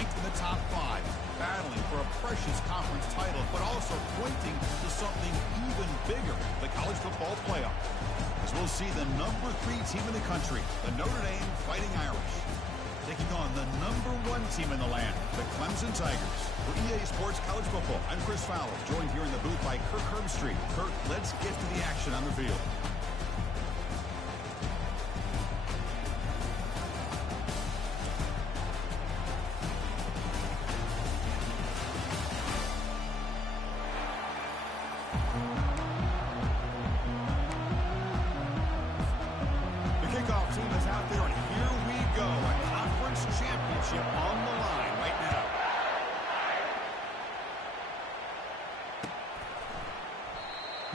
ranked in the top 5, battling for a precious conference title, but also pointing to something even bigger, the college football playoff. As we'll see the number 3 team in the country, the Notre Dame Fighting Irish, taking on the number 1 team in the land, the Clemson Tigers. For EA Sports College Football, I'm Chris Fowler, joined here in the booth by Kirk Herbstreit. Kirk, let's get to the action on the field.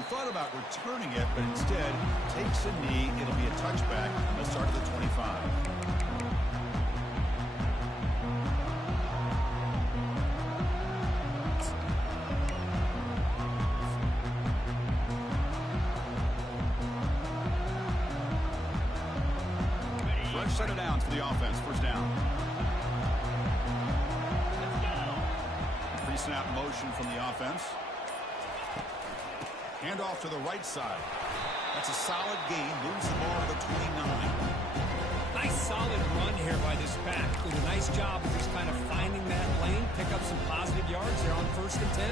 Thought about returning it, but instead takes a knee. It'll be a touchback on the start of the 25. Fresh set of downs for the offense. First down. Pre-snap motion from the offense. Hand off to the right side. That's a solid gain. Moves the ball to the 29. Nice solid run here by this back. Did a nice job of just kind of finding that lane, pick up some positive yards there on 1st and 10.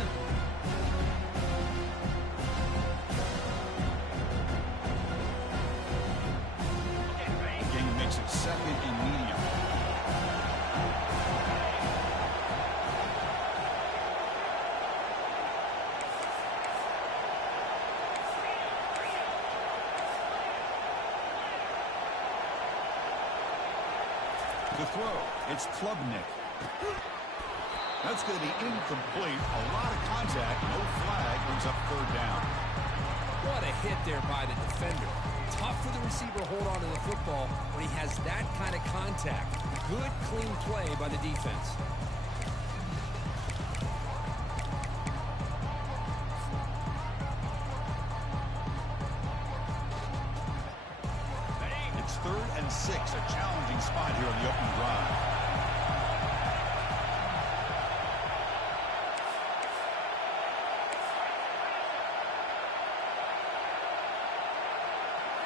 Game makes it 2nd and medium. The throw, it's Klubnik. That's going to be incomplete. A lot of contact, no flag, brings up 3rd down. What a hit there by the defender. Tough for the receiver to hold on to the football when he has that kind of contact. Good, clean play by the defense. It's 3rd and 6, a challenging spot here on the opening drive.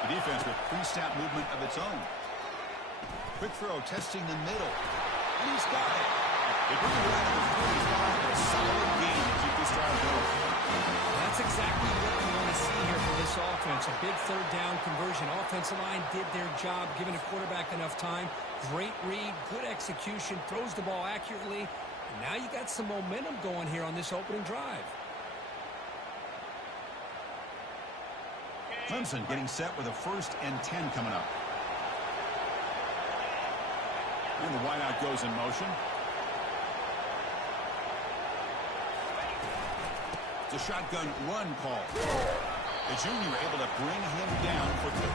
The defense with pre-snap movement of its own. Quick throw, testing the middle. And he's got it. They bring it around to the 45 for a solid gain to keep this drive going. That's exactly what we want to see here from this offense. A big 3rd down conversion. Offensive line did their job, giving a quarterback enough time. Great read, good execution, throws the ball accurately. And now you got some momentum going here on this opening drive. Clemson getting set with a 1st and 10 coming up. And the wideout goes in motion. It's a shotgun run call. The junior able to bring him down quickly.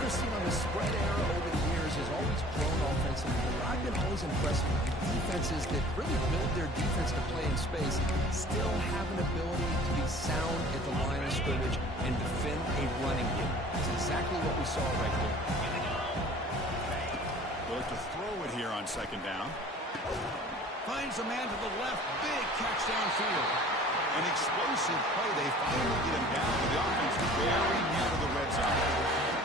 Christine, on the spread era over the years has always grown offensively. I've been always impressed with defenses that really build their defense to play in space, still have an ability to be sound at the line of scrimmage and defend a running game. That's exactly what we saw right there. They'll look to throw it here on 2nd down. Finds a man to the left. Big catch downfield. An explosive play. They finally get him down to the offense very near to the red zone.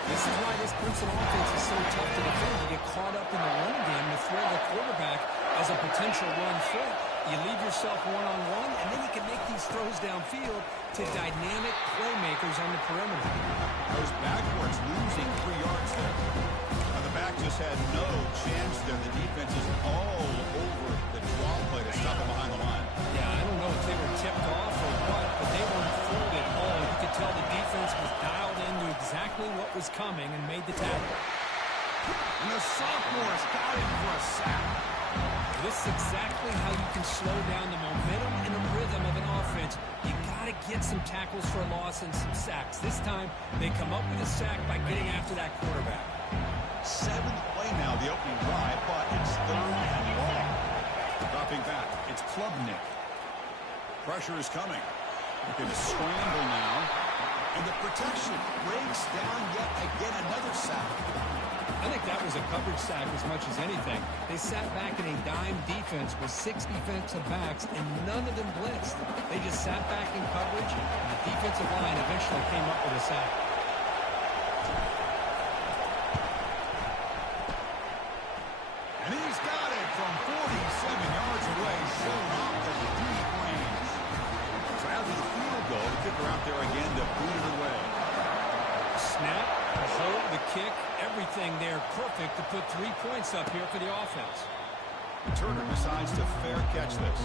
This is why this Clemson offense is so tough to defend. You get caught up in the running game and throw the quarterback as a potential run threat. You leave yourself one-on-one, and then you can make these throws downfield to dynamic playmakers on the perimeter. Goes backwards, losing 3 yards there. Now the back just had no chance there. The defense is all over the draw play to stop him behind the line. Yeah, I don't know if they were tipped off or what, but they weren't fooled at all. You could tell the defense was dialed into exactly what was coming and made the tackle. And the sophomore's got him for a sack. This is exactly how you can slow down the momentum and the rhythm of an offense. You got to get some tackles for a loss and some sacks. This time, they come up with a sack by getting after that quarterback. 7th play now, the opening drive, but it's 3rd and long. Dropping back, it's Klubnik. Pressure is coming. Looking to scramble now. And the protection breaks down yet again. Another sack. I think that was a coverage sack as much as anything. They sat back in a dime defense with 6 defensive backs, and none of them blitzed. They just sat back in coverage, and the defensive line eventually came up with a sack. And he's got it from 47 yards away, showing off at the deep range. So after the field goal, the kicker out there again to boot it away. Snap, hold, the kick, everything there perfect to put 3 points up here for the offense. Turner decides to fair catch this.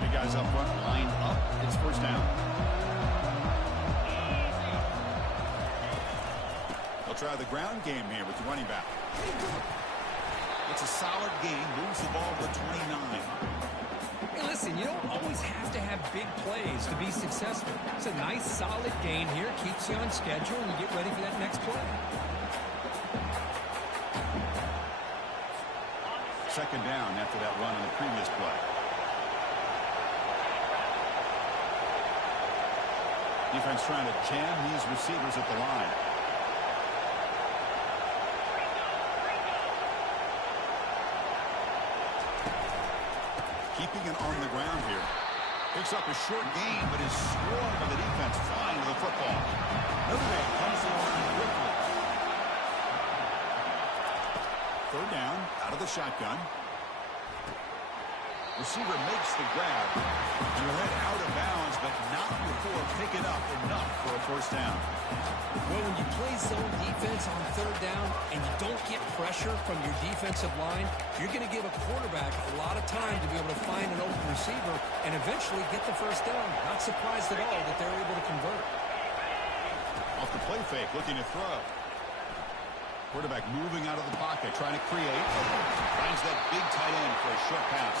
Big guys up front, lined up. It's first down. Try the ground game here with the running back. It's a solid gain, moves the ball to 29. Hey, listen, you don't always have to have big plays to be successful. It's a nice, solid gain here, keeps you on schedule, and you get ready for that next play. Second down after that run in the previous play. Defense trying to jam these receivers at the line. Keeping it on the ground here. Picks up a short gain, but is swarmed by the defense flying to the football. Notre Dame comes to the line quickly. Third down, out of the shotgun. Receiver makes the grab. And led out of bounds, but not before picking up enough for a first down. Well, when you play zone defense on third down and you don't get pressure from your defensive line, you're going to give a quarterback a lot of time to be able to find an open receiver and eventually get the first down. Not surprised at all that they're able to convert. Off the play fake, looking to throw. Quarterback moving out of the pocket, trying to create. Finds that big tight end for a short pass.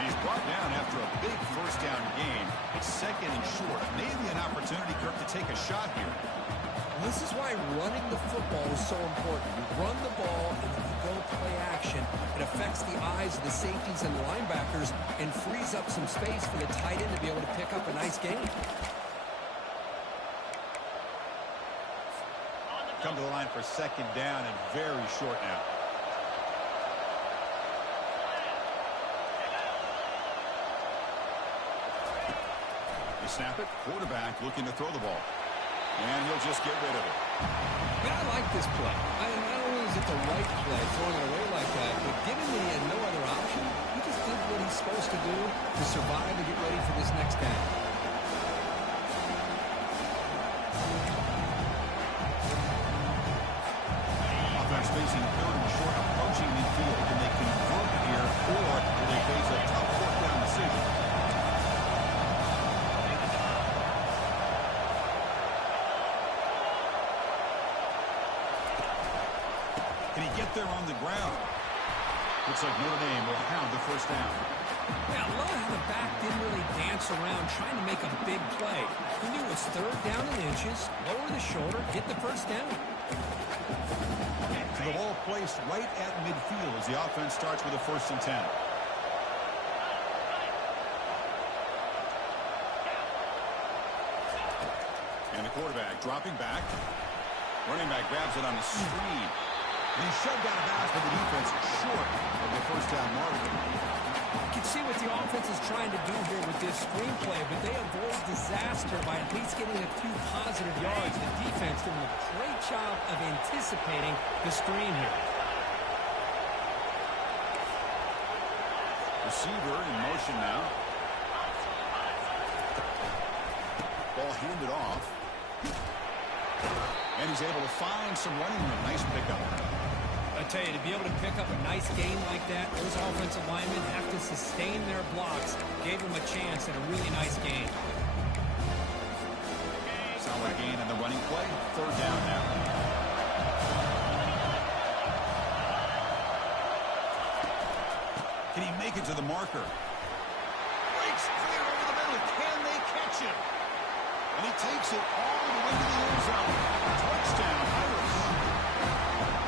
And he's brought down after a big first down gain. It's second and short. Maybe an opportunity, Kirk, to take a shot here. This is why running the football is so important. You run the ball, and if you go play action, it affects the eyes of the safeties and the linebackers and frees up some space for the tight end to be able to pick up a nice gain. Come to the line for second down and very short now. They snap it. Quarterback looking to throw the ball. And he'll just get rid of it. Yeah, I like this play. Not only is it the right play, throwing it away like that, but given that he had no other option, he just did what he's supposed to do to survive and get ready for this next down. Offense facing third and short, approaching midfield. Can they convert here, or will they face a tough fourth down decision? Can he get there on the ground? Looks like Notre Dame will have the first down. Yeah, I love how the back didn't really dance around trying to make a big play. He knew it was third down in inches, lower the shoulder, get the first down. To the ball placed right at midfield as the offense starts with a 1st and 10. And the quarterback dropping back. Running back grabs it on the screen. And he's shoved out of bounds by the defense short of the first down marker. You can see what the offense is trying to do here with this screenplay, but they avoid disaster by at least getting a few positive yards. The defense doing a great job of anticipating the screen here. Receiver in motion now. Ball handed off. And he's able to find some running room. Nice pickup. I tell you, to be able to pick up a nice gain like that, those offensive linemen have to sustain their blocks. Gave them a chance at a really nice gain. Solid gain on the running play. Third down now. Can he make it to the marker? Breaks clear over the middle. Can they catch him? And he takes it all the way to the end zone. Touchdown, Irish.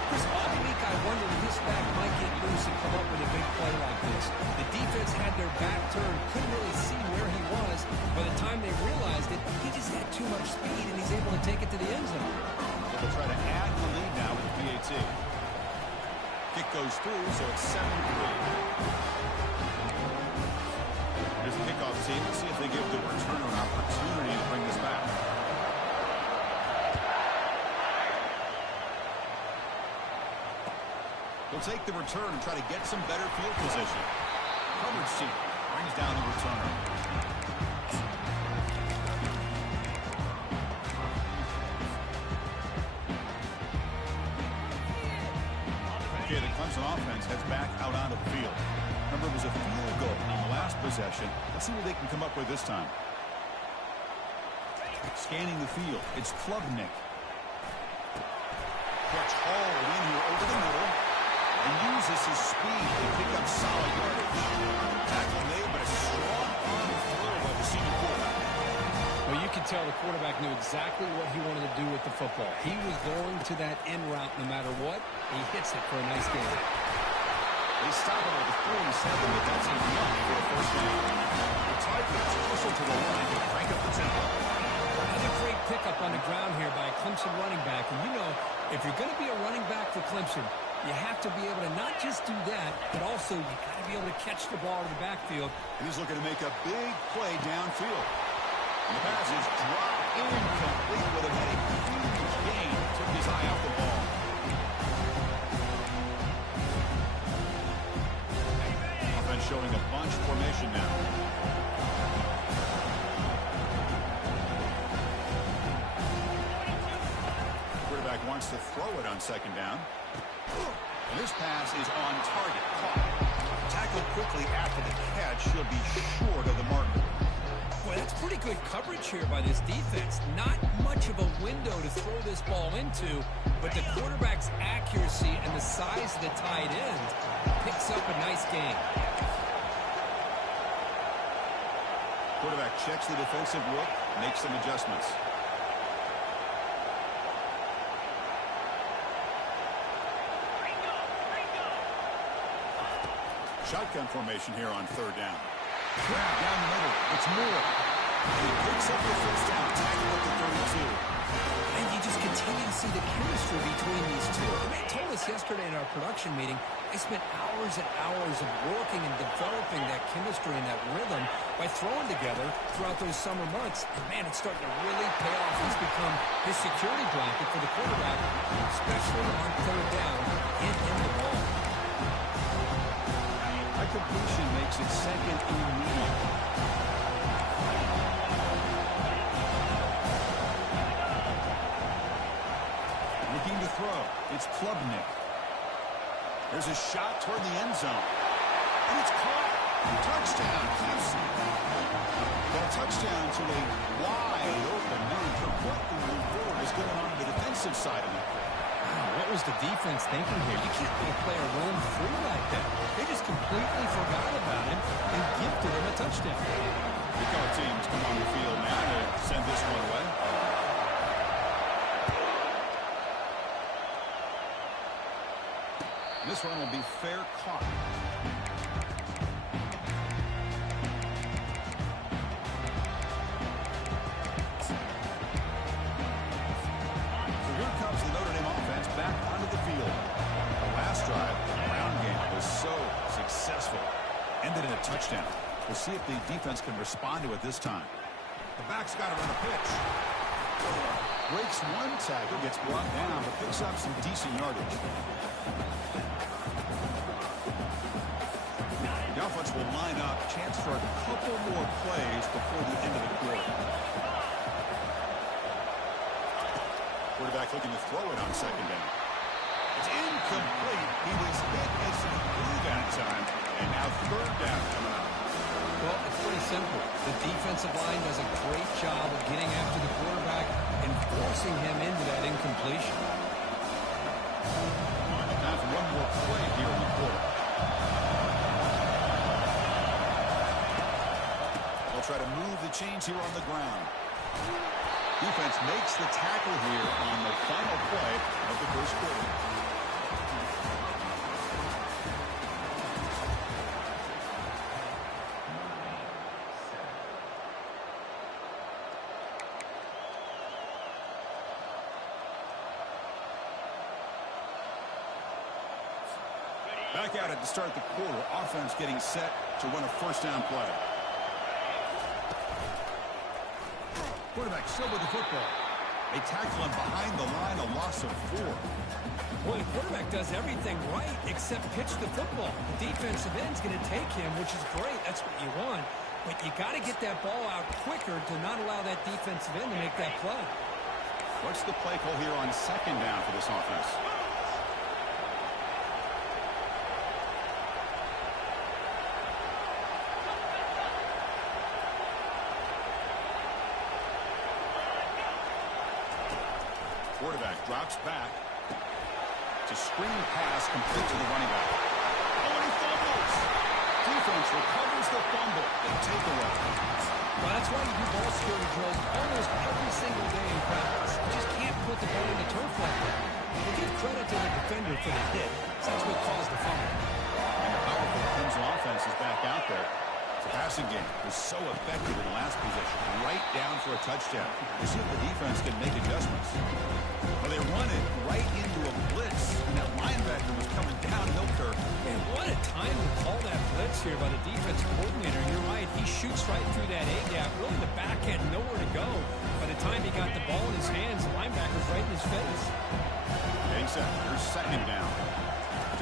Chris, all week I wondered if this back might get loose and come up with a big play like this. The defense had their back turned, couldn't really see where he was. By the time they realized it, he just had too much speed, and he's able to take it to the end zone. They'll try to add the lead now with the PAT. Kick goes through, so it's 7-3. Here's the kickoff team. Let's see if they give the returner an opportunity to bring this back. They'll take the return and try to get some better field position. Coverage team brings down the returner. Okay, the Clemson offense heads back out onto the field. Remember, it was a field goal on the last possession. Let's see what they can come up with this time. Scanning the field, it's Klubnik. Gets hauled in here over the middle and uses his speed to pick up solid yardage. Tackle made, but a strong arm throw by the senior quarterback. Well, you could tell the quarterback knew exactly what he wanted to do with the football. He was going to that end route no matter what. He hits it for a nice game. They stop it at the 47, but that's enough for a first down. The Tigers whistle to the line to crank up the tempo. Another great pickup on the ground here by a Clemson running back. And you know, if you're going to be a running back for Clemson, you have to be able to not just do that, but also you got to be able to catch the ball in the backfield. And he's looking to make a big play downfield. And the pass is dropped incomplete. Would have had a huge gain. Took his eye off the ball. Offense showing a bunch formation now. Quarterback wants to throw it on second down. And this pass is on target. Caught. Tackled quickly after the catch. He'll be short of the marker. Boy, that's pretty good coverage here by this defense. Not much of a window to throw this ball into, but the quarterback's accuracy and the size of the tight end picks up a nice gain. Quarterback checks the defensive look, makes some adjustments. Shotgun formation here on third down. Down the middle. It's Moore. And he picks up the first down. Tackle at the 32. And you just continue to see the chemistry between these two. And they told us yesterday in our production meeting, they spent hours and hours of working and developing that chemistry and that rhythm by throwing together throughout those summer months. And, man, it's starting to really pay off. He's become his security blanket for the quarterback, especially on third down, in the ball. That completion makes it second and medium. Looking to throw. It's Klubnik. There's a shot toward the end zone. And it's caught. Touchdown, Clemson. Well, touchdown to a wide open man. What in the world is going on the defensive side of it? What was the defense thinking here? You can't let a player roam free like that. They just completely forgot about him and gifted him a touchdown. The color teams come on the field now to send this one away. This one will be fair caught. Back onto the field. The last drive, the ground game was so successful. Ended in a touchdown. We'll see if the defense can respond to it this time. The back's got it on the pitch. Breaks one tackle, gets brought down, but picks up some decent yardage. The offense will line up. Chance for a couple more plays before the end of the quarter. Quarterback looking to throw it on second down. It's incomplete. He was hit as he threw that time. And now third down coming up. Well, it's pretty simple. The defensive line does a great job of getting after the quarterback and forcing him into that incompletion. Time for one more play here in the quarter. They'll try to move the chains here on the ground. Defense makes the tackle here on the final play of the first quarter. Back at it to start the quarter. Offense getting set to win a first down play. Quarterback still with the football. They tackle him behind the line, a loss of 4. Well, the quarterback does everything right except pitch the football. The defensive end's going to take him, which is great. That's what you want. But you got to get that ball out quicker to not allow that defensive end to make that play. What's the play call here on second down for this offense? Quarterback drops back. It's a screen pass complete to the running back. Oh, and he fumbles. Defense recovers the fumble. They take away. Well, that's why you do ball security drills almost every single day in practice. You just can't put the ball in the turf like that. We'll give credit to the defender for the hit. That's what caused the fumble. And the powerful Clemson offense is back out there. The passing game was so effective in the last possession. Right down for a touchdown. You see if the defense can make adjustments. Well, they run it right into a blitz. And that linebacker was coming downhill curve. Man, what a time to call that blitz here by the defensive coordinator. You're right. He shoots right through that A-gap. Really, the back had nowhere to go. By the time he got the ball in his hands, the linebacker's right in his face. Getting set. Here's second down.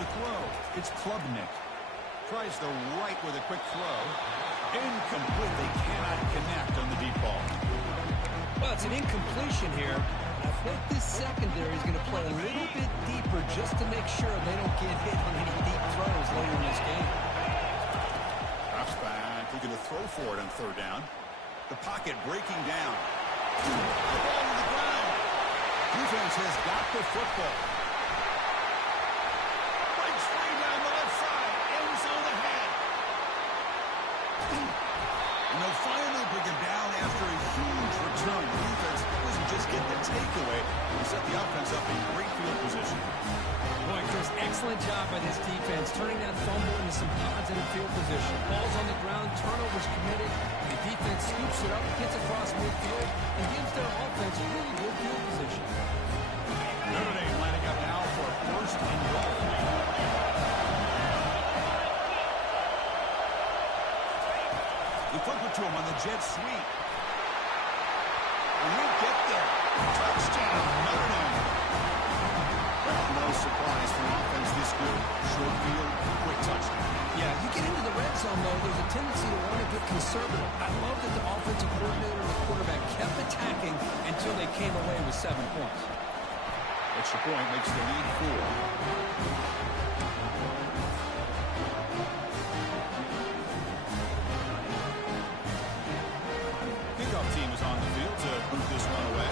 To throw, it's Klubnik. Tries the right with a quick throw. Incomplete. They cannot connect on the deep ball. Well, it's an incompletion here. I think this secondary is going to play a little bit deeper just to make sure they don't get hit on any deep throws later in this game. Drops back. Looking to throw for it on third down. The pocket breaking down. The ball to the ground. Defense has got the football. Breaks free down the left side. End zone ahead. And they'll finally bring him down after a huge return. The defense doesn't just get the takeaway. They set the offense up in great field position. Boy, Chris, excellent job by this defense, turning that fumble into some positive field position. Ball's on the ground, turnovers committed. The defense scoops it up, gets across midfield, and gives their offense really good field position. Notre Dame lining up now for a first and goal. They flip it to him on the jet sweep. And he'll get there. Touchdown, Notre Dame. Well, no surprise for offense this good. Short field, quick touchdown. Yeah, you get into the red zone, though, there's a tendency to want to get conservative. I love that the offensive coordinator and the quarterback kept attacking until they came away with 7 points. Extra point makes the lead 4. Team is on the field to move this one away.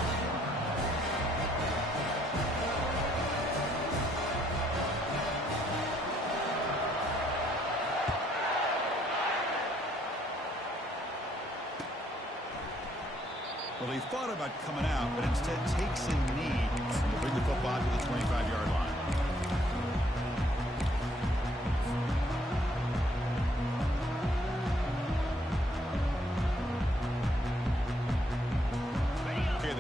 Well, he thought about coming out, but instead takes a knee to bring the football to the 25-yard line.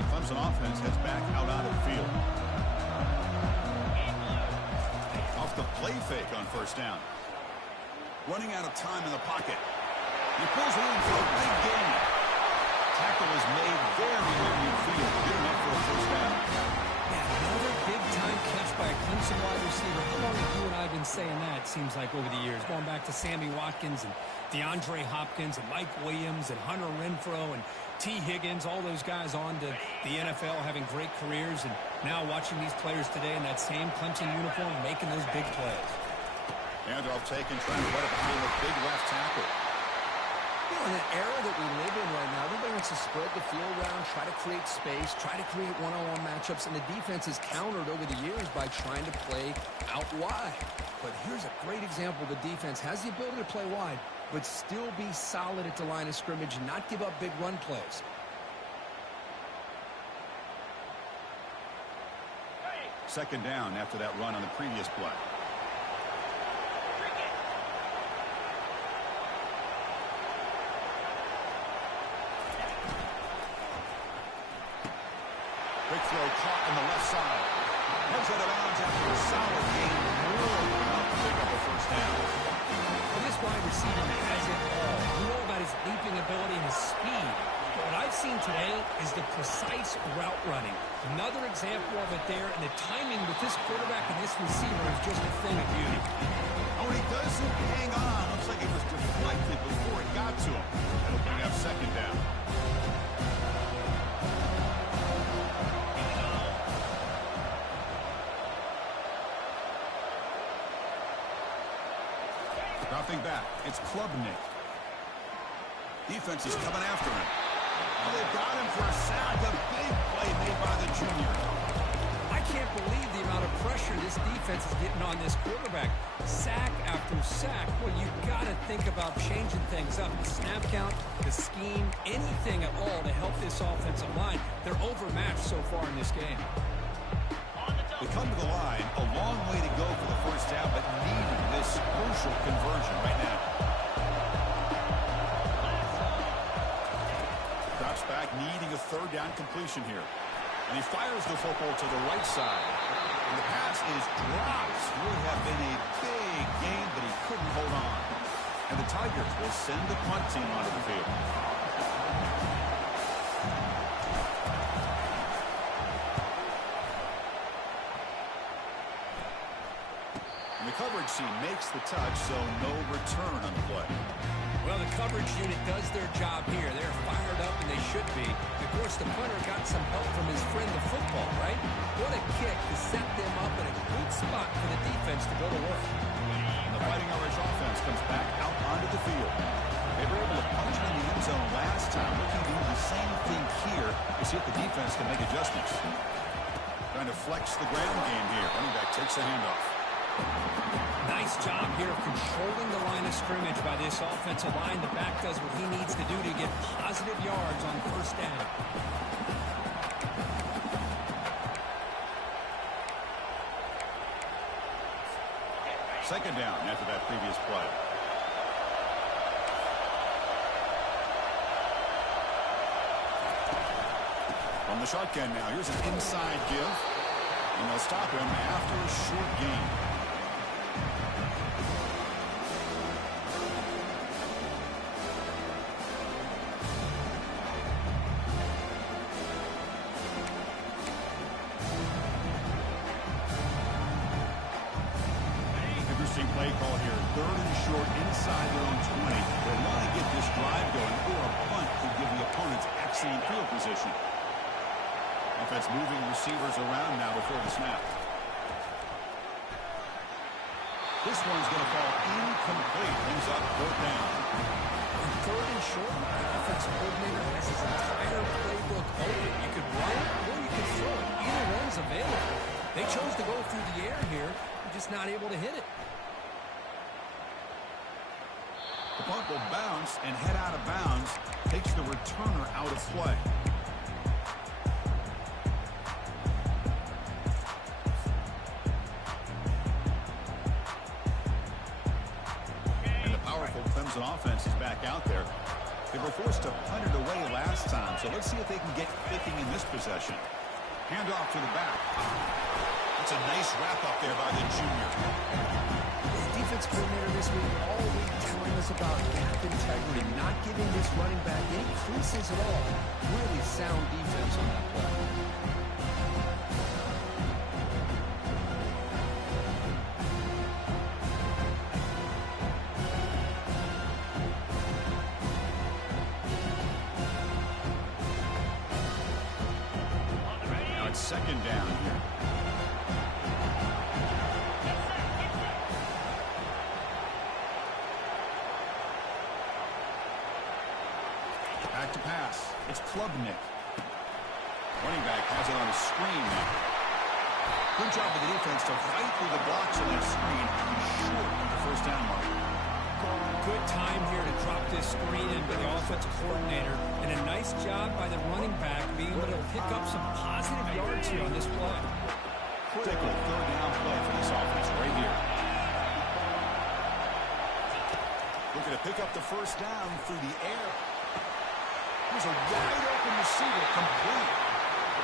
Clemson offense heads back out onto the field. Off the play fake on first down. Running out of time in the pocket. He pulls it in for a big gain. Tackle is made very near midfield. Good enough for a first down. Yeah, another big-time catch by a Clemson wide receiver. How long have you and I been saying that, it seems like, over the years? Going back to Sammy Watkins and DeAndre Hopkins and Mike Williams and Hunter Renfrow and T. Higgins, all those guys on to the NFL having great careers, and now watching these players today in that same Clemson uniform making those big plays. Handoff taken, trying to run it behind the big left tackle. You know, in the era that we live in right now, everybody wants to spread the field around, try to create space, try to create one-on-one matchups, and the defense has countered over the years by trying to play out wide. But here's a great example. The defense has the ability to play wide, but still be solid at the line of scrimmage and not give up big run plays. Second down after that run on the previous play. Quick throw caught on the left side. Heads out of bounds after a solid game. Really enough to pick up a first down. Well, this wide receiver has it all. We know about his leaping ability and his speed. But what I've seen today is the precise route running. Another example of it there, and the timing with this quarterback and this receiver is just a thing of beauty. Oh, and he doesn't hang on. Looks like it was deflected before it got to him. That'll bring up second down. Dropping back, it's Klubnik. Defense is coming after him. Oh, they've got him for a sack. A big play made by the junior. I can't believe the amount of pressure this defense is getting on this quarterback. Sack after sack. Well, you've got to think about changing things up. The snap count, the scheme, anything at all to help this offensive line. They're overmatched so far in this game. They come to the line, a long way to go for the first down, but needing this crucial conversion right now. Drops back, needing a third down completion here. And he fires the football to the right side. And the pass is dropped. Would have been a big game, but he couldn't hold on. And the Tigers will send the punt team onto the field. The coverage team makes the touch, so no return on the play. Well, the coverage unit does their job here. They're fired up, and they should be. Of course, the punter got some help from his friend, the football, right? What a kick to set them up in a good spot for the defense to go to work. And the Fighting Irish offense comes back out onto the field. They were able to punch it in the end zone last time. Looking to do the same thing here to see if the defense can make adjustments. Trying to flex the ground game here. Running back takes a handoff. Nice job here of controlling the line of scrimmage by this offensive line. The back does what he needs to do to get positive yards on first down. Second down after that previous play. From the shotgun now, here's an inside give. And they'll stop him after a short gain. Play call here, third and short inside their own 20. They want to get this drive going, or a punt could give the opponents excellent field position. Offense moving receivers around now before the snap. This one's going to fall incomplete. Brings up fourth down. On third and short, the offensive coordinator has his entire playbook open. You could run it or you could throw it. Either one's available. They chose to go through the air here. They're just not able to hit it. The punt will bounce and head out of bounds. Takes the returner out of play. And the powerful Clemson offense is back out there. They were forced to punt it away last time, so let's see if they can get clicking in this possession. Handoff to the back. That's a nice wrap up there by the junior. The defense coordinator this week all week telling us about gap integrity, not giving this running back any creases at all. Really sound defense on that play. Now it's second down here. Back to pass. It's Klubnik. Running back has it on a screen now. Good job of the defense to fight through the blocks on that screen. Short of the first down mark. Good time here to drop this screen in by the offensive coordinator. And a nice job by the running back being able to pick up some positive yards here on this play. Critical third down play for this offense right here. Looking to pick up the first down through the air. There's a wide open receiver, complete.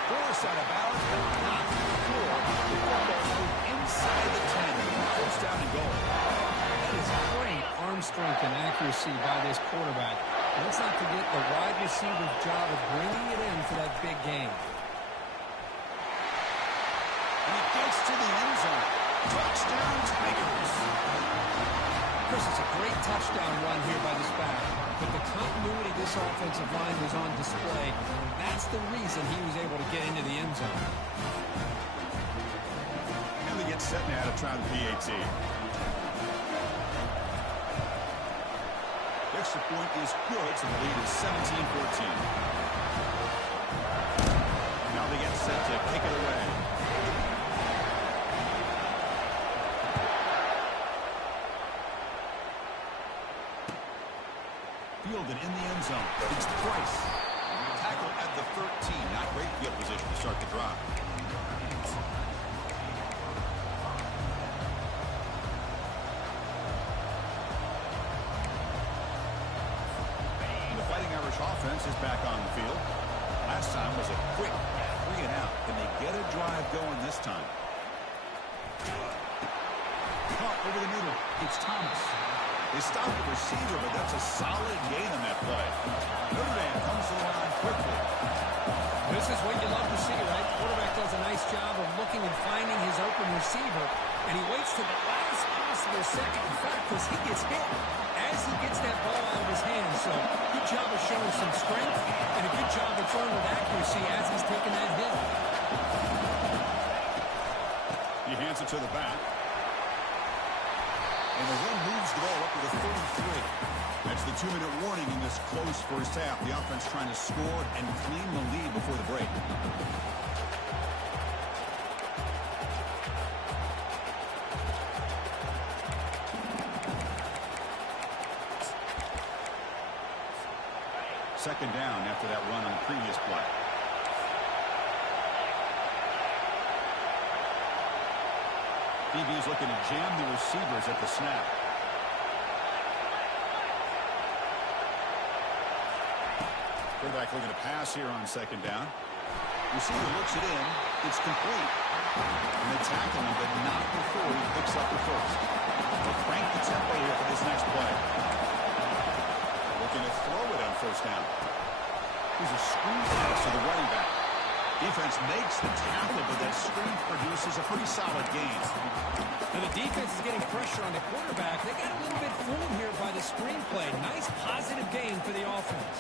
Force out of bounds, but not to the floor. The football moved inside the 10. First down and goal. That is great arm strength and accuracy by this quarterback. Let's not forget the wide receiver's job of bringing it in for that big game. And he gets to the end zone. Touchdown, Tigers. Chris, it's a great touchdown run here by this back. But the continuity of this offensive line was on display. That's the reason he was able to get into the end zone. And they get set now to try the PAT. Extra point is good, so the lead is 17-14. Now they get set to kick it away. Fielded in the end zone. It's Price. Tackle at the 13. Not great field position to start the drive. And the Fighting Irish offense is back on the field. Last time was a quick 3 and out. Can they get a drive going this time? Caught over the middle. It's Thomas. They stop the receiver, but that's a solid gain on that play. Notre Dame comes to the line quickly. This is what you love to see, right? Quarterback does a nice job of looking and finding his open receiver, and he waits to the last possible second. In fact, as he gets hit, as he gets that ball out of his hands. So, good job of showing some strength, and a good job of throwing with accuracy as he's taking that hit. He hands it to the back. And the run moves the ball up to the 33. That's the 2-minute warning in this close first half. The offense trying to score and claim the lead before the break. Second down after that run on the previous play. DB's looking to jam the receivers at the snap. Quarterback looking to pass here on second down. Receiver looks it in. It's complete. And they tackle him, but not before he picks up the first. They'll crank the tempo here for this next play. Looking to throw it on first down. Here's a screen pass to the running back. Defense makes the tackle, but that screen produces a pretty solid gain. And the defense is getting pressure on the quarterback. They got a little bit fooled here by the screen play. Nice positive gain for the offense.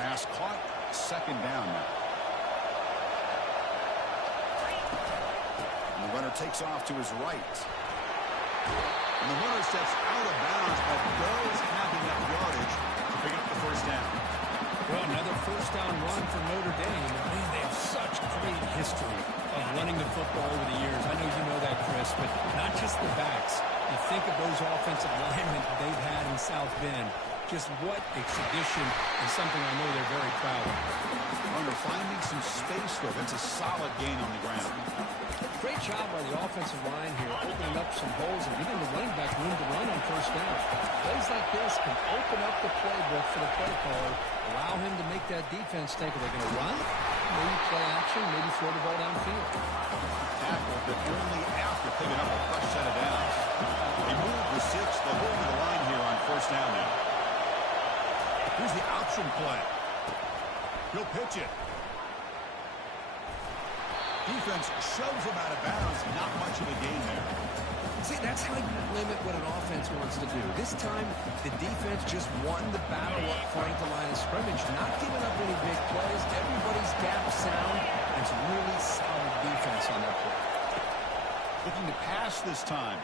Pass caught. Second down now. And the runner takes off to his right. And the runner steps out of bounds, but does have enough yardage to pick up the first down. Well, another first down run for Notre Dame. Man, they have such great history of running the football over the years. I know you know that, Chris, but not just the backs. You think of those offensive linemen they've had in South Bend. Just what a tradition and something I know they're very proud of. Runner finding some space, though. That's a solid gain on the ground. Great job by the offensive line here, opening up some holes and giving the running back room to run on first down. Plays like this can open up the playbook for the play caller, allow him to make that defense think, are they going to run? Maybe play action, maybe throw the ball downfield. Tackle, but only after picking up a fresh set of downs. They move the 6. They'll hold the line here on first down now. Here's the option play. He'll pitch it. Defense shoves him out of bounds. Not much of a gain there. See, that's how you limit what an offense wants to do. This time, the defense just won the battle up front at the line of scrimmage, not giving up any big plays. Everybody's gap sound. It's really solid defense on that play. Looking to pass this time.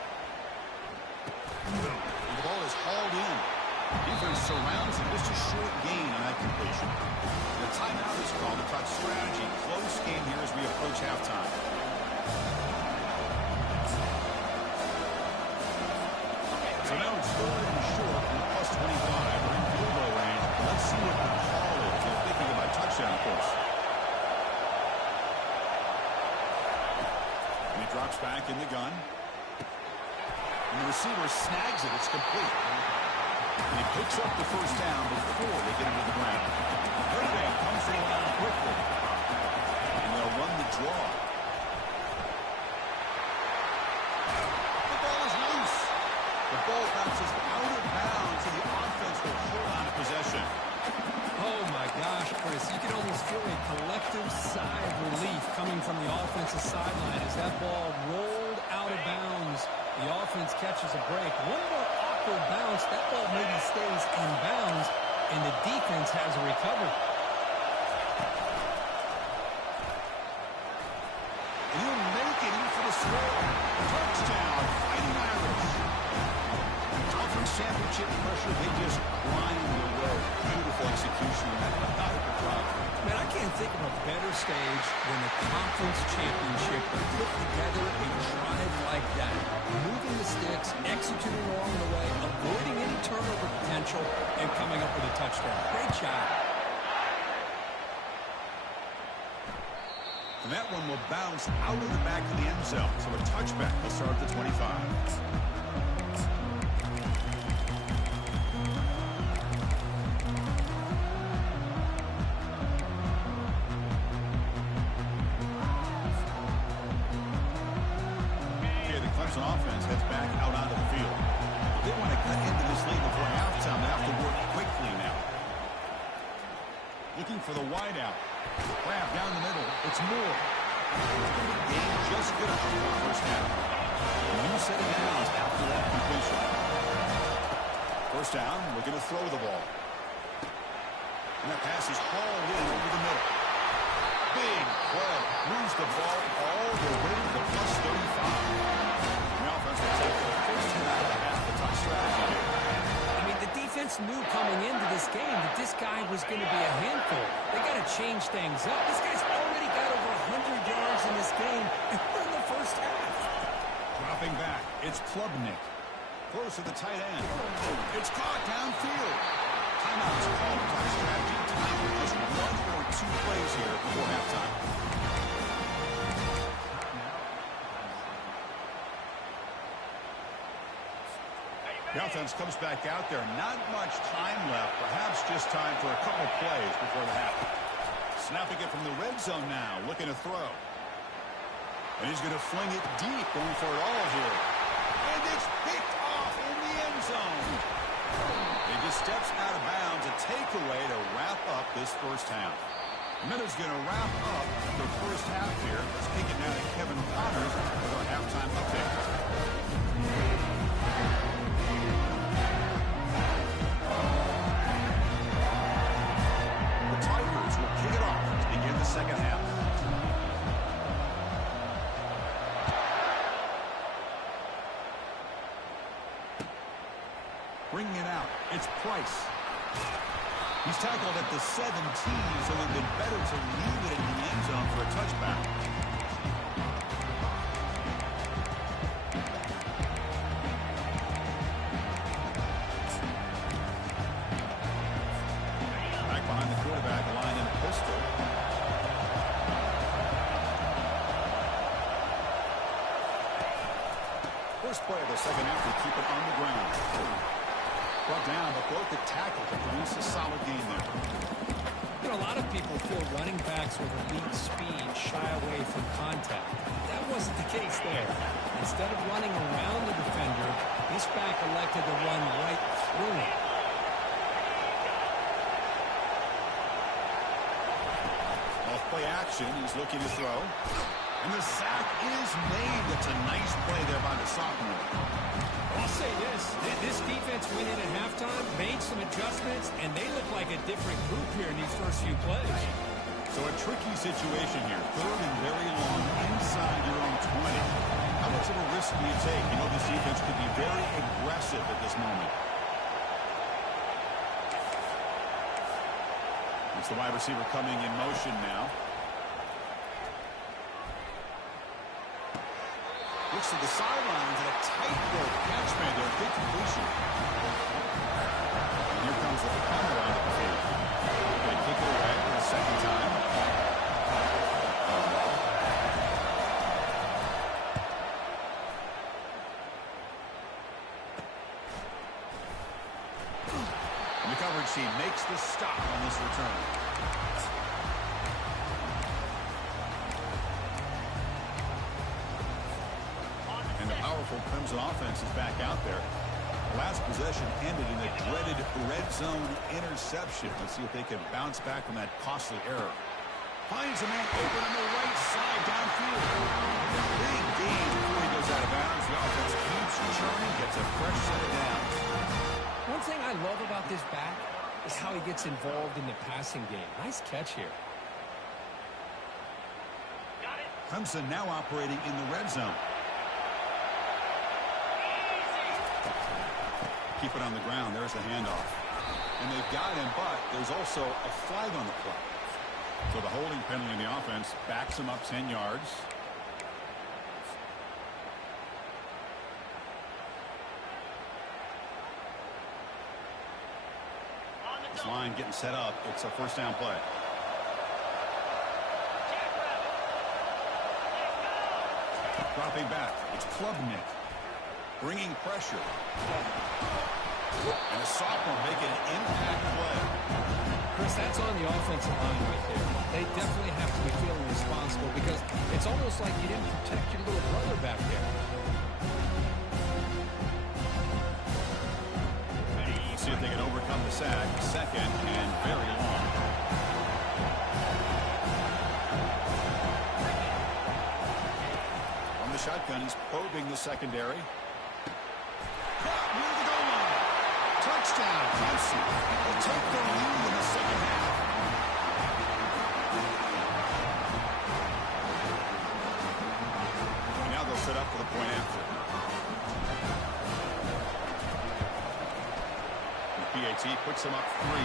And the ball is hauled in. Defense surrounds him. Just a short gain on that completion. The timeout is called to talk strategy. Close game here as we approach halftime. So now it's third and short from +25. We're in field goal range. Let's see see what the call is. They're thinking about touchdown, of course. And he drops back in the gun. And the receiver snags it. It's complete. And he picks up the first down before they get him to the ground. Hurricane comes to the line quickly. And they'll run the draw. The ball is loose. The ball bounces out of bounds, and the offense will hold on to possession. Oh, my gosh, Chris. You can almost feel a collective sigh of relief coming from the offensive sideline as that ball rolled out of bounds. The offense catches a break. One more awkward bounce. That ball maybe stays in bounds, and the defense has a recovery. And he'll make it in for the score. Touchdown, Fighting Irish. Conference championship pressure, they just grind the road. Beautiful execution on that methodical drive. Man, I can't think of a better stage than the conference championship to put together a drive like that. Moving the sticks, executing along the way, avoiding any turnover potential, and coming up with a touchdown. Great job. And that one will bounce out of the back of the end zone. So a touchback will start at the 25. Clemson offense heads back out onto the field. They want to cut into this lead before halftime. They have to work quickly now. Looking for the wideout. Grab down the middle. It's Moore. Game just good enough for the first half. New set of downs after that completion. First down, we're going to throw the ball. And that pass is hauled in over the middle. Big play. Moves the ball all the way to the plus 35. I mean, the defense knew coming into this game that this guy was going to be a handful. They got to change things up. This guy's already got over 100 yards in this game, and we're in the first half. Dropping back, it's Klubnik. Close to the tight end. It's caught downfield. Timeout is called. Clock strategy. Time for just one or two plays here before halftime. The offense comes back out there. Not much time left. Perhaps just time for a couple plays before the half. Snapping it from the red zone now. Looking to throw. And he's going to fling it deep. Going for it all here. And it's picked off in the end zone. He just steps out of bounds. A takeaway to wrap up this first half. Minutes going to wrap up the first half here. Let's take it now to Kevin Connors with our halftime update. Second half. Bringing it out. It's Price. He's tackled at the 17, so it would have been better to leave it in the end zone for a touchback. Back behind the quarterback line in a pistol. First play of the second half, we keep it on the ground. Brought down, but broke the tackle to produce a solid game there. You know, a lot of people feel running backs with elite speed shy away from contact. That wasn't the case there. Instead of running around the defender, this back elected to run right through him. Off-play action, he's looking to throw. And the sack is made. That's a nice play there by the sophomore. I'll say this. This defense went in at halftime, made some adjustments, and they look like a different group here in these first few plays. So a tricky situation here. Third and very long inside your own 20. How much of a risk do you take? You know this defense could be very aggressive at this moment. It's the wide receiver coming in motion now. Looks to the sidelines and a tightrope catch made there. Big completion. And here comes the punter onto the field. away for the second time. And the coverage team makes the stop on this return. And the powerful Clemson offense is back out there. Last possession ended in a dreaded red zone interception. Let's see if they can bounce back from that costly error. Finds a man open on the right side downfield. Big gain before he goes out of bounds. The offense keeps churning, gets a fresh set of downs. One thing I love about this back is how he gets involved in the passing game. Nice catch here. Clemson now operating in the red zone. Keep it on the ground. There's the handoff. And they've got him, but there's also a flag on the play. So the holding penalty in the offense backs him up 10 yards. This line getting set up. It's a first down play. Dropping back. It's Klubnik. Bringing pressure. And a sophomore making an impact play. Chris, that's on the offensive line right there. They definitely have to be feeling responsible because it's almost like you didn't protect your little brother back there. See if they can overcome the sack. Second and very long. From the shotgun, he's probing the secondary. Near the goal line. Touchdown, Clemson. Will take the lead in the second half. And now they'll set up for the point after. The PAT puts them up 3.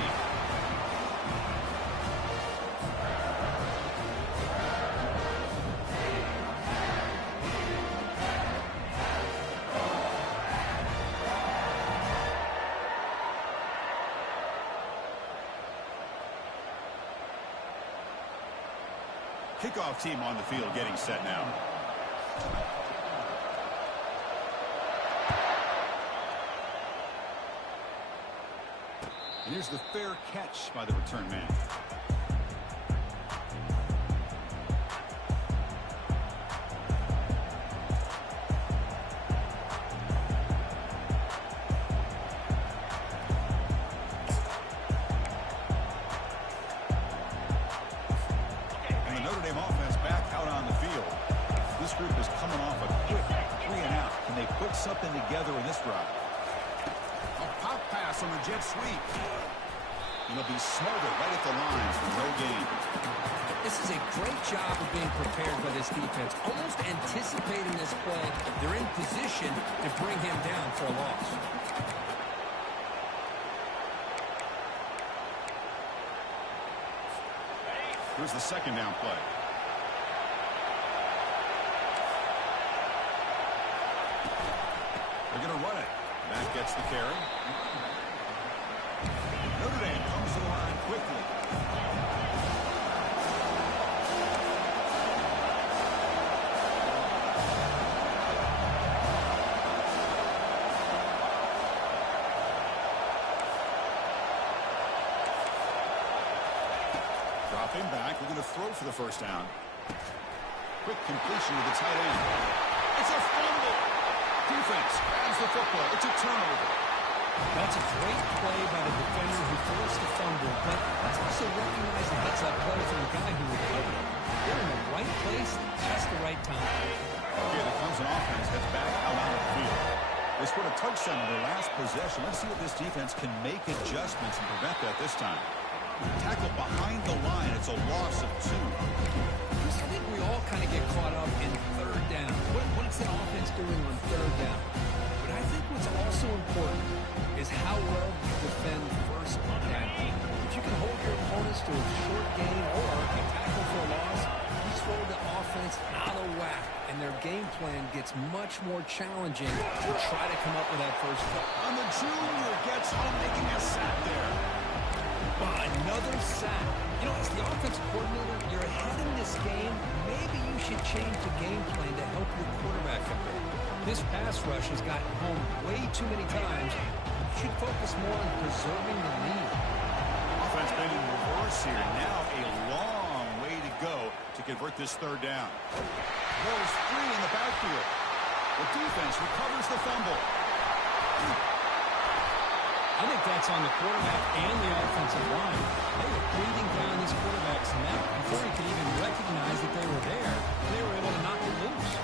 Kickoff team on the field getting set now. And here's the fair catch by the return man. Something together in this drive. A pop pass on the jet sweep. And they'll be smothered right at the lines for no gain. This is a great job of being prepared by this defense. Almost anticipating this play. They're in position to bring him down for a loss. Here's the second down play. They're going to run it. That gets the carry. Notre Dame comes to the line quickly. Dropping back. We're going to throw for the first down. Quick completion to the tight end. It's a fumble. Defense grabs the football. It's a turnover. That's a great play by the defender who forced the fumble, but that's also recognizing that's a play from the guy who recovered it. They're in the right place just the right time. Okay, the Clemson offense heads back out on the field. They scored a touchdown in their last possession. Let's see if this defense can make adjustments and prevent that this time. Tackle behind the line. It's a loss of 2. Chris, I think we all kind of get caught up in third down. What is the offense doing on third down? But I think what's also important is how well you defend first down. If you can hold your opponents to a short gain or a tackle for a loss, you throw the offense out of whack, and their game plan gets much more challenging to try to come up with that first down. And the junior gets home, making a sack there. Another sack. You know, as the offensive coordinator, you're ahead in this game. Maybe you should change the game plan to help your quarterback a bit. This pass rush has gotten home way too many times. You should focus more on preserving the lead. Offense been in reverse here. Now a long way to go to convert this third down. Goes free in the backfield. The defense recovers the fumble. I think that's on the quarterback and the offensive line. They were breathing down this quarterback's neck before he could even recognize that they were there. They were able to knock it loose.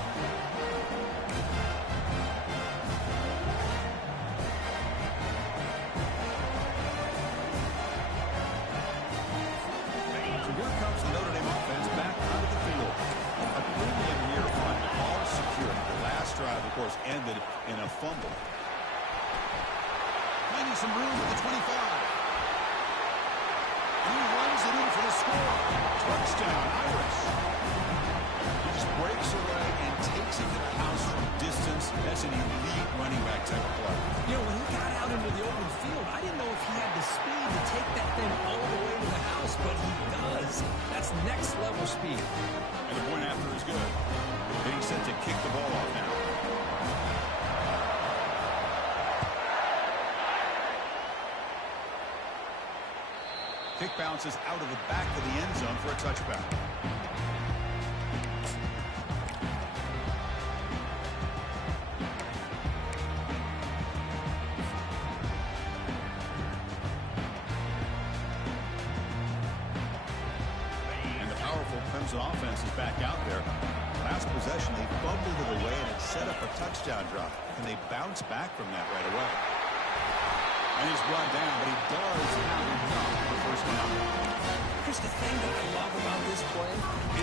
So here comes the Notre Dame offense back onto the field. A premium here on ball security. The last drive, of course, ended in a fumble. Finding some room at the 25. He runs it in for the score. Touchdown, Irish. He just breaks away and takes it to the house from distance. That's an elite running back type of play. You know, when he got out into the open field, I didn't know if he had the speed to take that thing all the way to the house, but he does. That's next level speed. And the point after is good. Getting set to kick the ball off now. Kick bounces out of the back of the end zone for a touchback. And the powerful Clemson offense is back out there. Last possession, they fumbled it away and it set up a touchdown drive. And they bounce back from that right away. And he's brought down, but he does have enough for the first down. Here's the thing that I love about this play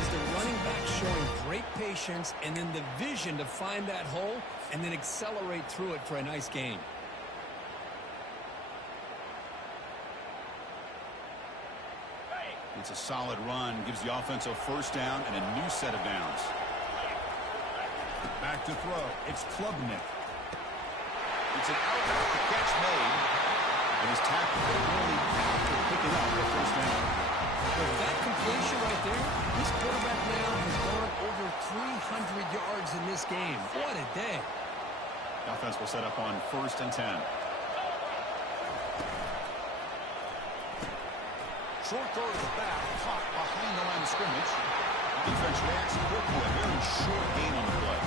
is the running back showing great patience and then the vision to find that hole and then accelerate through it for a nice gain. It's a solid run, gives the offense a first down and a new set of downs. Back to throw. It's Klubnik. It's an out catch made. And he's tackled early after picking up the first down. With that completion right there, this quarterback now has gone over 300 yards in this game. What a day. The offense will set up on 1st and 10. Short throw to the back, caught behind the line of scrimmage. The defense reacts quickly. A very short gain on the play.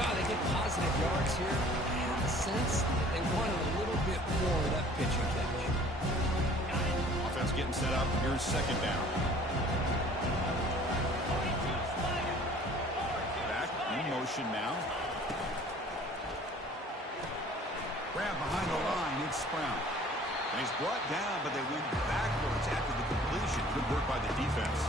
Wow, they get positive yards here. I have a sense that they wanted a little bit more of that pitch and catch. Offense getting set up. Here's second down. Back in motion now. Grab behind the line. It's Brown. And he's brought down, but they went backwards after the completion. Good work by the defense.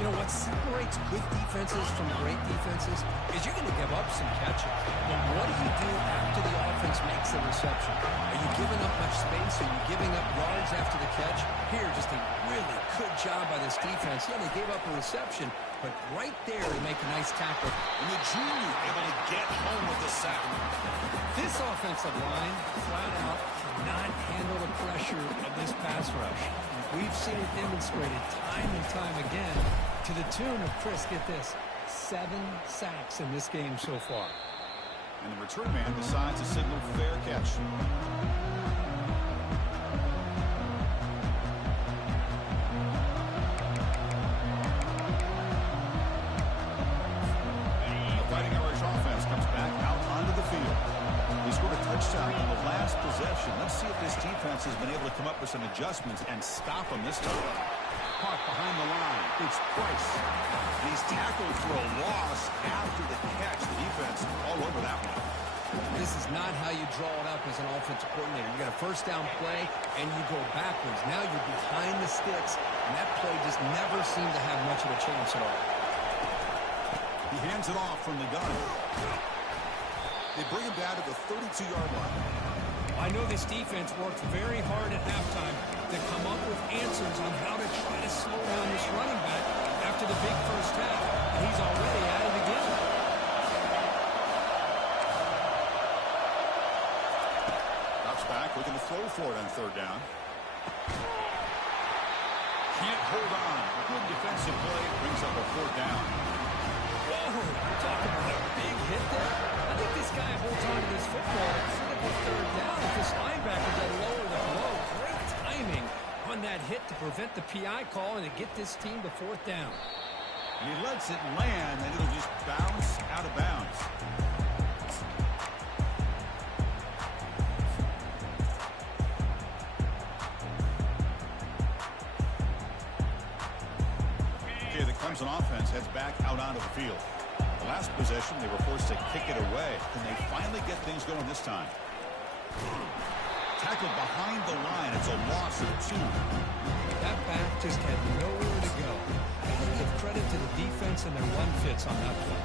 You know, what separates good defenses from great defenses is you're going to give up some catches. But what do you do after the offense makes the reception? Are you giving up much space? Are you giving up yards after the catch? Here, just a really good job by this defense. Yeah, they gave up a reception, but right there to make a nice tackle. And the junior able to get home with the sack. This offensive line, flat out, cannot handle the pressure of this pass rush. We've seen it demonstrated time and time again to the tune of, Chris, get this, 7 sacks in this game so far. And the return man decides to signal fair catch. The Fighting Irish offense comes back out onto the field. They scored a touchdown on the last possession. Let's see if this defense has been able to come up with some adjustments and stop them this time. Caught behind the line. It's Price. And he's tackled for a loss after the catch. The defense all over that one. This is not how you draw it up as an offensive coordinator. You got a first down play, and you go backwards. Now you're behind the sticks, and that play just never seemed to have much of a chance at all. He hands it off from the gun. They bring him down to the 32-yard line. I know this defense worked very hard at halftime to come up with answers on how to try to slow down this running back after the big first half. And he's already at it again. Drops back, looking to throw for it on third down. hold on. Good defensive play brings up a fourth down. Whoa, you're talking about a big hit there? I think this guy holds on to this football at critical third down. If this linebacker does lower the blow, great timing on that hit to prevent the PI call and to get this team to fourth down. He lets it land, and it'll just bounce out of bounds. Okay, the Clemson offense heads back out onto the field. The last possession, they were forced to kick it away. Can they finally get things going this time? Tackled behind the line. It's a loss of 2. That back just had nowhere to go. Gotta give credit to the defense and their run fits on that play.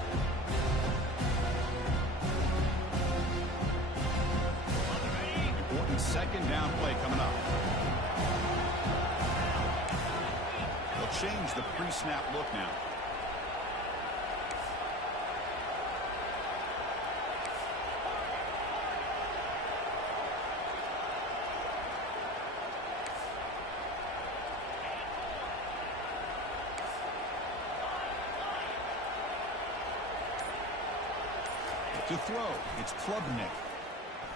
Important second down play coming up. They'll change the pre-snap look now. To throw, it's Klubnik.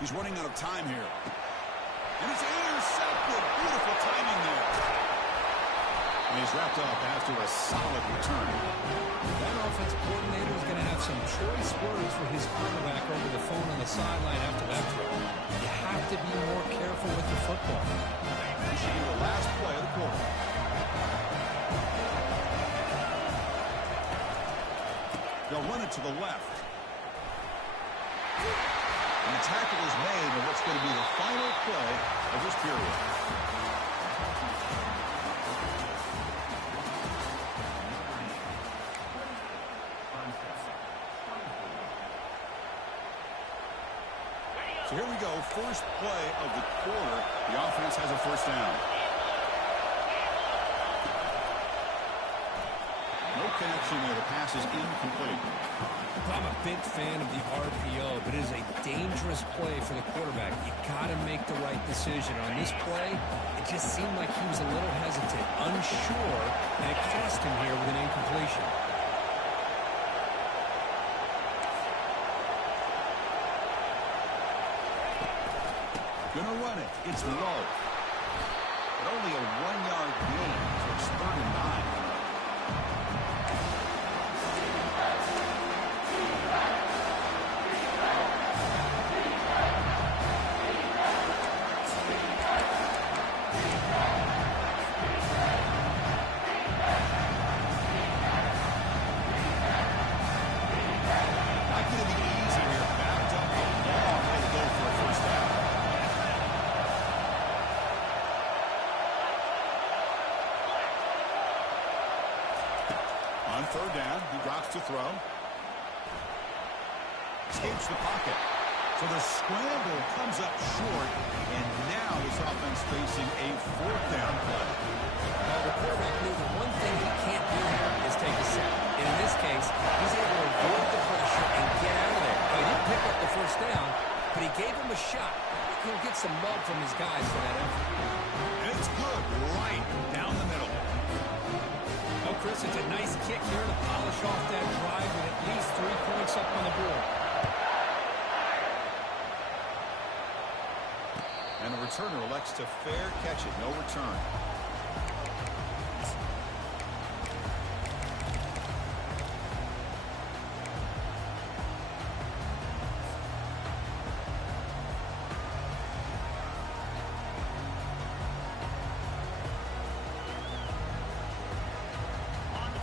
He's running out of time here. And it's intercepted. Beautiful timing there. And he's wrapped up after a solid return. That offense coordinator is going to have some choice words for his quarterback over the phone on the sideline after that throw. You have to be more careful with the football. This should be the last play of the quarter. They'll run it to the left. And the tackle is made on what's going to be the final play of this period. So here we go, first play of the quarter. The offense has a first down. No connection there. The pass is incomplete. I'm a big fan of the RPO, but it is a dangerous play for the quarterback. You got to make the right decision. On this play, it just seemed like he was a little hesitant, unsure, and it cost him here with an incompletion. Gonna run it. It's low. But only a 1-yard gain, so it's 3rd and 9. On 3rd down, he drops to throw. Escapes the pocket. So the scramble comes up short, and now this offense facing a 4th down play. Well, the quarterback knew the one thing he can't do here is take a sack. And in this case, he's able to avoid the pressure and get out of there. He didn't pick up the first down, but he gave him a shot. He'll get some love from his guys for that effort. And it's good, right down the middle. Oh, Chris, it's a nice kick here to polish off that drive with at least 3 points up on the board. And the returner elects to fair catch it. No return.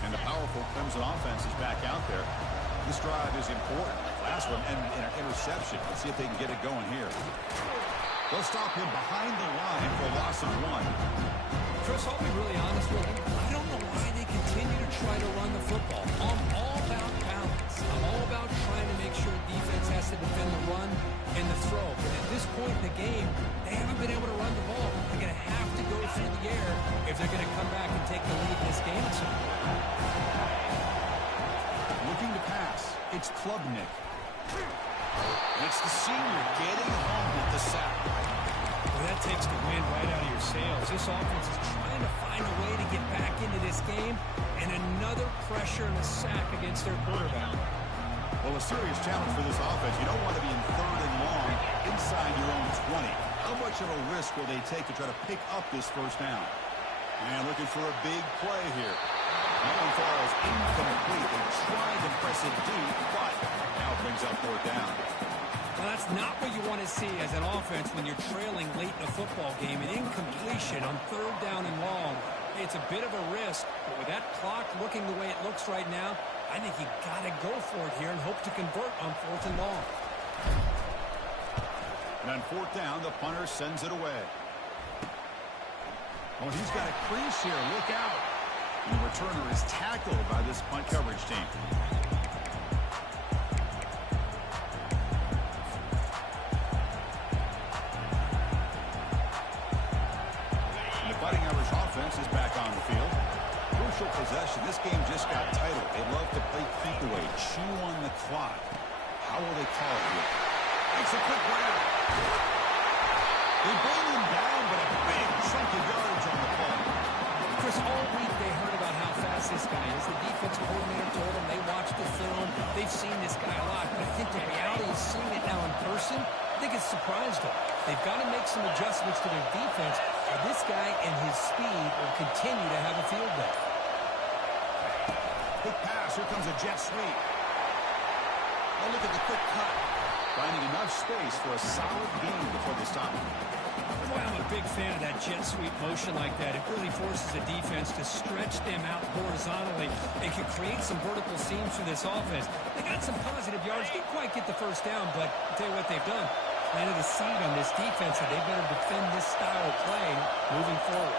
And the powerful Clemson offense is back out there. This drive is important. Last one ended in an interception. Let's see if they can get it going here. They'll stop him behind the line for a loss of 1. Chris, I'll be really honest with you. I don't know why they continue to try to run the football. I'm all about balance. I'm all about trying to make sure defense has to defend the run and the throw. But at this point in the game, they haven't been able to run the ball. They're going to have to go through the air if they're going to come back and take the lead in this game at some point. Looking to pass. It's Klubnik. And it's the senior getting home with the sack. Well, that takes the wind right out of your sails. This offense is trying to find a way to get back into this game, and another pressure and a sack against their quarterback. Well, a serious challenge for this offense. You don't want to be in 3rd and long inside your own 20. How much of a risk will they take to try to pick up this first down? And looking for a big play here. That one falls incomplete. They tried to press it deep, but now it brings up 4th down. Well, that's not what you want to see as an offense when you're trailing late in a football game. An incompletion on 3rd down and long. Hey, it's a bit of a risk, but with that clock looking the way it looks right now, I think you got to go for it here and hope to convert on 4th and long. And on 4th down, the punter sends it away. Oh, he's got a crease here. Look out. And the returner is tackled by this punt coverage team. Fighting Irish offense is back on the field. Crucial possession. This game just got tighter. They love to play keep away, chew on the clock. How will they call it here? Makes a quick grab. They bring him down, but a big chunk of yards on the play. Chris, all week they heard about how fast this guy is. The defensive coordinator told them they watched the film. They've seen this guy a lot, but I think the reality is seeing it now in person, I think it's surprised them. They've got to make some adjustments to their defense, or this guy and his speed will continue to have a field day. Quick pass. Here comes a jet sweep. Oh, look at the quick cut. Finding enough space for a solid gain before they stop him. Boy, I'm a big fan of that jet sweep motion like that. It really forces the defense to stretch them out horizontally and can create some vertical seams for this offense. They got some positive yards. Didn't quite get the first down, but I'll tell you what they've done. Planted a seed on this defense, and they better defend this style of play moving forward.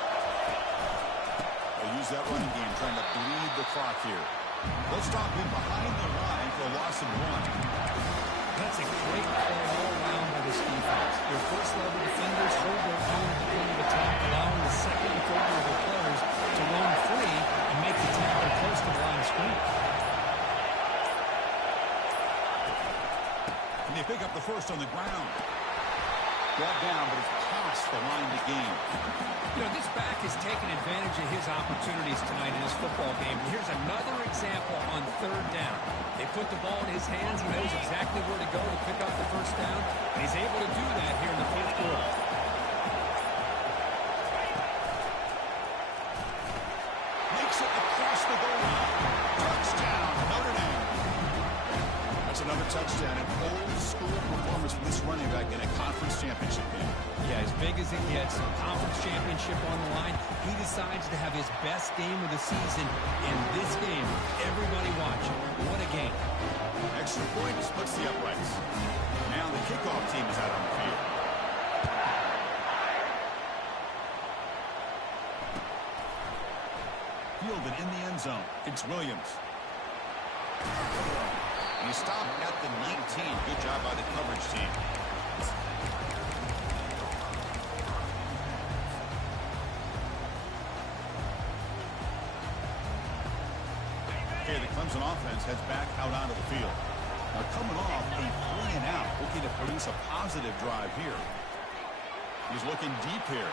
They use that running game, trying to bleed the clock here. They'll stop him behind the line for a loss of 1. That's a great play all around by this defense. Your first-level defenders hold their own at the point of attack, allowing the second and third-level players to roam free and make the tackle close to the line of scrimmage. And they pick up the first on the ground. Brought down, but it's past the line to gain. You know, this back has taken advantage of his opportunities tonight in this football game. And here's another example on 3rd down. They put the ball in his hands. He knows exactly where to go to pick up the first down. And he's able to do that here in the 4th quarter. Makes it across the goal line. Touchdown, Notre Dame. That's another touchdown. An old-school performance from this running back in a conference championship game. Yeah, as big as it gets, conference championship on the line. He decides to have his best game of the season in this game. Everybody watching. What a game. Extra point splits the uprights. Now the kickoff team is out on the field. Fielded in the end zone. It's Williams. He stopped at the 19. Good job by the coverage team. Okay, the Clemson offense heads back out onto the field. Now coming off a 3-and-out, looking to produce a positive drive here. He's looking deep here.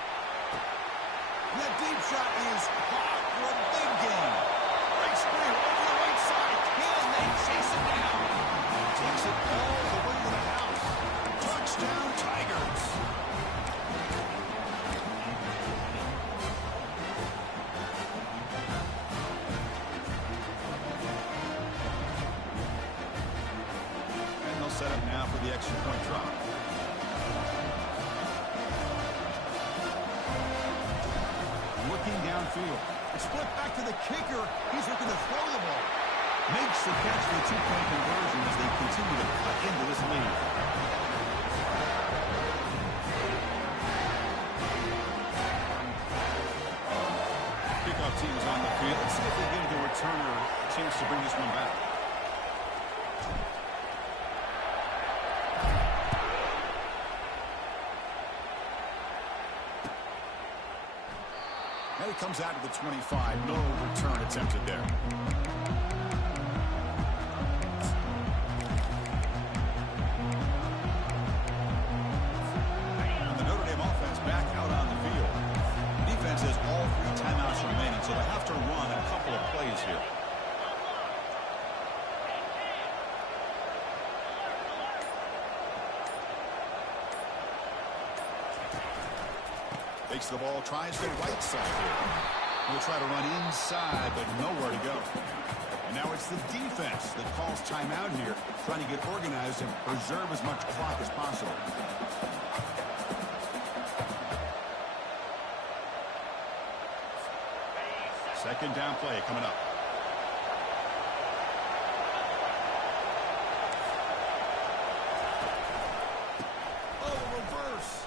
And that deep shot is caught for a big gain. Great sprint over the right side. Can they chase it down? Takes it all the way to the house. Touchdown, Tigers. And they'll set up now for the extra point drop. Looking downfield. It's flipped back to the kicker. He's looking to throw the ball. Makes the catch for the 2-point conversion as they continue to cut into this lead. Kickoff team is on the field. Let's see if they give the returner a chance to bring this one back. And it comes out to the 25. No return attempted there. And the Notre Dame offense Takes the ball, tries the right side here. He'll try to run inside, but nowhere to go. And now it's the defense that calls timeout here, trying to get organized and preserve as much clock as possible. Second down play coming up. Oh, reverse.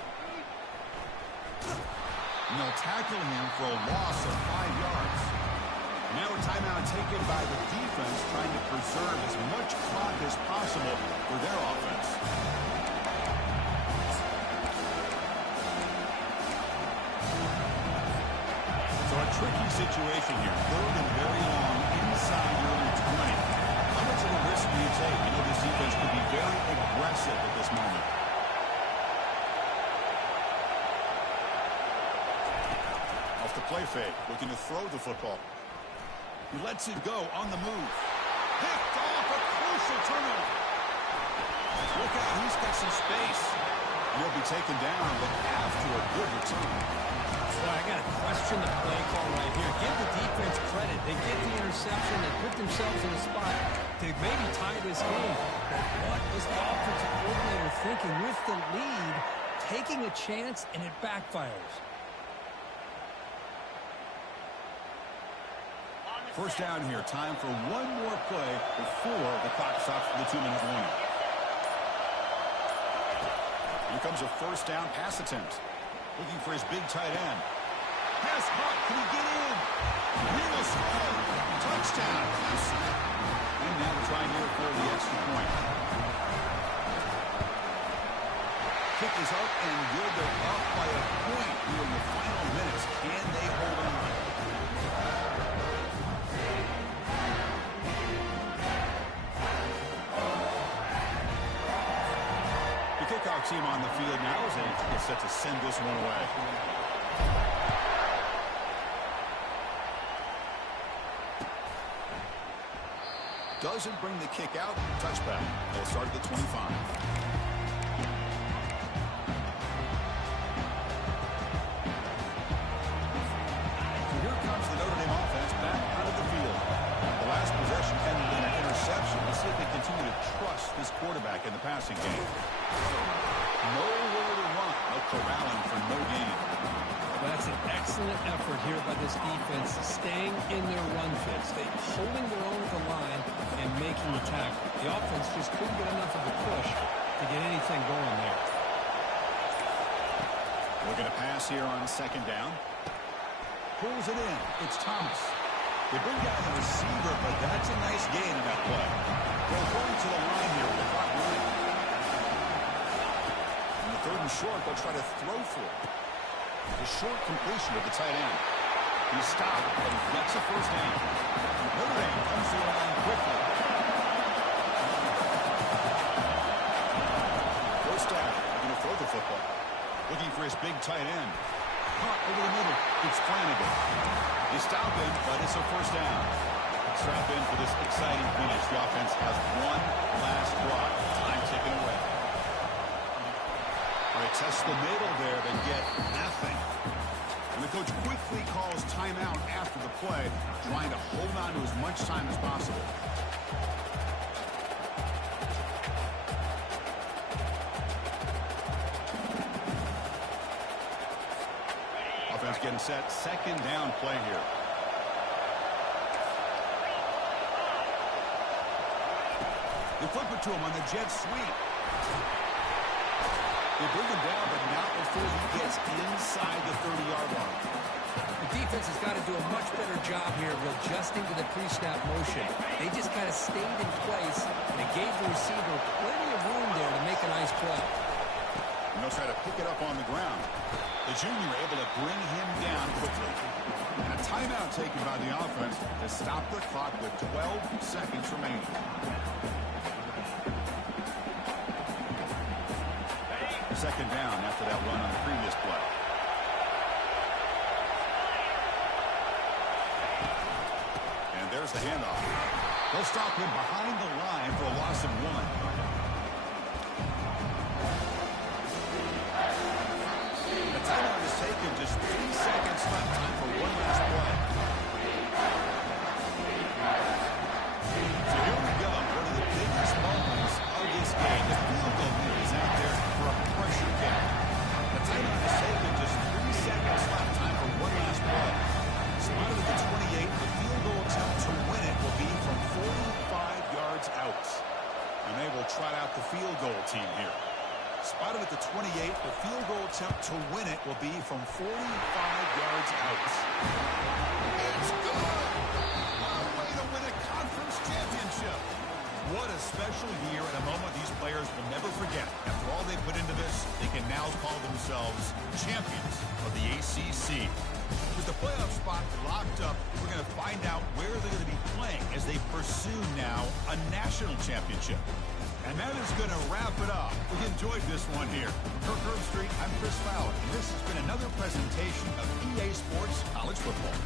And they'll tackle him for a loss of 5 yards. Now a timeout taken by the defense, trying to preserve as much clock as possible for their offense. So a tricky situation here. Third and very long inside your own 20. How much of a risk do you take? You know this defense could be very aggressive at this moment. Off the play fake, looking to throw the football. He lets it go on the move. Picked off, a crucial turnover. Look out, he's got some space. He'll be taken down, but after a good return. Well, I got to question the play call right here. Give the defense credit. They get the interception. They put themselves in a spot to maybe tie this game. But what was the offensive coordinator thinking with the lead, taking a chance, and it backfires? First down here. Time for one more play before the clock stops for the 2-minute warning. Here comes a first down pass attempt. Looking for his big tight end. Pass caught. Can he get in? He will score. Touchdown. And now to try here for the extra point. Kick is up and good. They're up by a point here in the final minutes. Can they hold on? Kickoff team on the field now as they get set to send this one away. Doesn't bring the kick out. Touchback. They'll start at the 25. So here comes the Notre Dame offense back out of the field. The last possession ended in an interception. Let's see if they continue to trust this quarterback in the passing game. Nowhere to run. No corralling for no gain. That's an excellent effort here by this defense, staying in their run fits. They holding their own at the line and making the tackle. The offense just couldn't get enough of a push to get anything going there. We're going to pass here on second down. Pulls it in. It's Thomas. They bring down the receiver, but that's a nice gain in that play. They're going to the line here with the clock running. And the third and short, they'll try to throw for it. The short completion of the tight end. He's stopped, but he gets a first down. Notre Dame comes to the line quickly. First down. They're going to throw the football. Looking for his big tight end. Caught over the middle. It's Flanagan. They stop him, but it's a first down. Strap in for this exciting finish. The offense has one last drive. Time ticking away. They test the middle there, but get nothing. And the coach quickly calls timeout after the play, trying to hold on to as much time as possible. Offense getting set. Second down play here. They flip it to him on the jet sweep. They bring him down, but not before he gets inside the 30-yard line. The defense has got to do a much better job here of adjusting to the pre-snap motion. They just kind of stayed in place, and it gave the receiver plenty of room there to make a nice play. And they'll try to pick it up on the ground. The junior able to bring him down quickly. And a timeout taken by the offense to stop the clock with 12 seconds remaining. Second down after that run on the previous play. And there's the handoff. They'll stop him behind the line for a loss of 1. A timeout is taken. Just 3 seconds left. Time for one last play. So here we go. One of the biggest moments of this game. The field goal here is out there for a pressure kick. The timeout is taken. Just 3 seconds left. Time for one last play. Spotted at the 28. The field goal attempt to win it will be from 45 yards out. And they will trot out the field goal team here. Spotted at the 28. The field goal attempt to win it will be from 45 yards out. It's good! What a way to win a conference championship! What a special year and a moment these players will never forget. After all they put into this, they can now call themselves champions of the ACC. With the playoff spot locked up, we're going to find out where they're going to be playing as they pursue now a national championship. And that is going to wrap it up. We enjoyed this one here. Kirk Herbstreit, I'm Chris Fowler, and this has been another presentation of EA Sports College Football.